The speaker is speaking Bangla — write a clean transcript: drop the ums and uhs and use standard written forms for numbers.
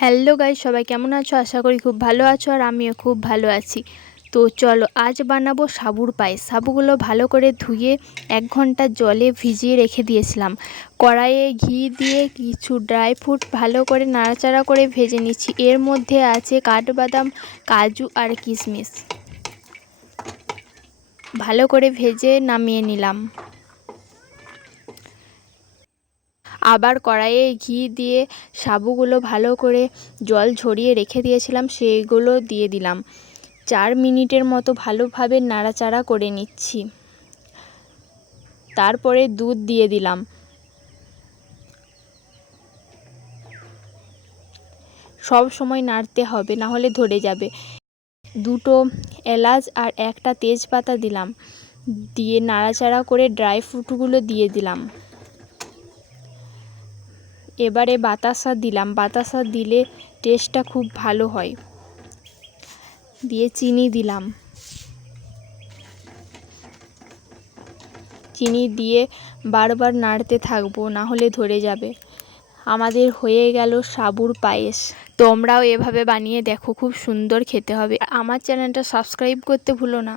হ্যালো গাইস, সবাই কেমন আছো? আশা করি খুব ভালো আছো আর আমিও খুব ভালো আছি। তো চলো আজ বানাবো সাবুর পায়েস। সাবুগুলো ভালো করে ধুয়ে 1 ঘন্টা জলে ভিজিয়ে রেখে দিয়েছিলাম। কড়াইয়ে ঘি দিয়ে কিছু ড্রাই ফ্রুট ভালো করে নাড়াচাড়া করে ভেজে নিচ্ছি। এর মধ্যে আছে কাঠবাদাম, কাজু আর কিশমিশ। ভালো করে ভেজে নামিয়ে নিলাম। আবার কড়াইয়ে ঘি দিয়ে সাবুগুলো ভালো করে জল ঝরিয়ে রেখে দিয়েছিলাম সেইগুলো দিয়ে দিলাম। 4 মিনিটের মতো ভালোভাবে নাড়াচাড়া করে নিচ্ছি। তারপরে দুধ দিয়ে দিলাম। সব সময় নাড়তে হবে, না হলে ধরে যাবে। 2টো এলাচ আর 1টা তেজপাতা দিলাম। দিয়ে নাড়াচাড়া করে ড্রাই ফ্রুটগুলো দিয়ে দিলাম। এবারে বাতাসা দিলাম। বাতাসা দিলে টেস্টটা খুব ভালো হয়। দিয়ে চিনি দিলাম। চিনি দিয়ে বারবার নাড়তে থাকবো, না হলে ধরে যাবে। আমাদের হয়ে গেল সাবুর পায়েস। তোমরাও এভাবে বানিয়ে দেখো, খুব সুন্দর খেতে হবে। আমার চ্যানেলটা সাবস্ক্রাইব করতে ভুলো না।